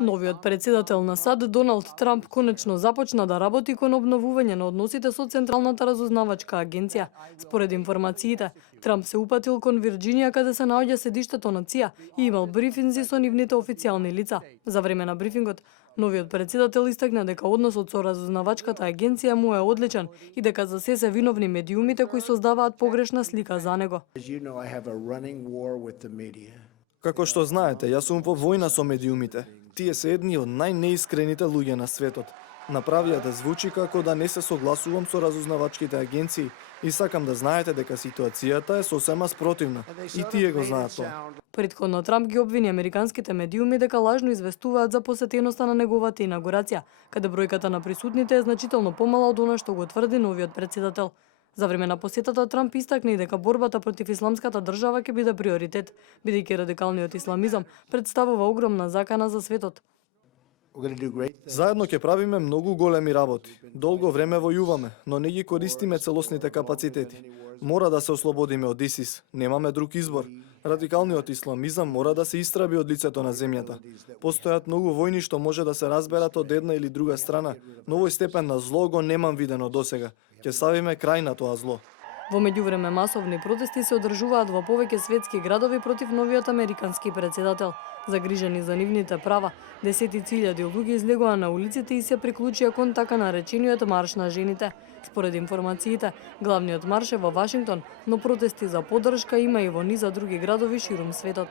Новиот председател на САД Доналд Трамп конечно започна да работи кон обновување на односите со Централната разузнавачка агенција. Според информациите, Трамп се упатил кон Вирџинија каде се наоѓа седиштето на ЦИА и имал брифинзи со нивните официјални лица. За време на брифингот, новиот председател истакна дека односот со разузнавачката агенција му е одличен и дека за се виновни медиумите кои создаваат погрешна слика за него. Како што знаете, јас сум во војна со медиумите. Тие се едни од најнеискрените луѓе на светот. Направија да звучи како да не се согласувам со разузнавачките агенции и сакам да знаете дека ситуацијата е сосема спротивна. И тие го знаат тоа. Претходно Трамп ги обвини американските медиуми дека лажно известуваат за посетеноста на неговата инаугурација, каде бројката на присутните е значително помала од она што го тврди новиот председател. За време на посетата Трамп истакна и дека борбата против исламската држава ќе биде приоритет, бидејќи радикалниот исламизам представува огромна закана за светот. Заедно ќе правиме многу големи работи. Долго време војуваме, но не ги користиме целосните капацитети. Мора да се ослободиме од ИСИС. Немаме друг избор. Радикалниот исламизам мора да се истраби од лицето на земјата. Постојат многу војни што може да се разберат од една или друга страна, но овој степен на зло го немам видено досега. Ќе ставиме крај на тоа зло. Во меѓувреме масовни протести се одржуваат во повеќе светски градови против новиот американски председател. Загрижени за нивните права, десетици илјади луѓе излегоа на улиците и се приклучија кон така наречениот марш на жените. Според информациите, главниот марш е во Вашингтон, но протести за поддршка има и во низа други градови ширум светот.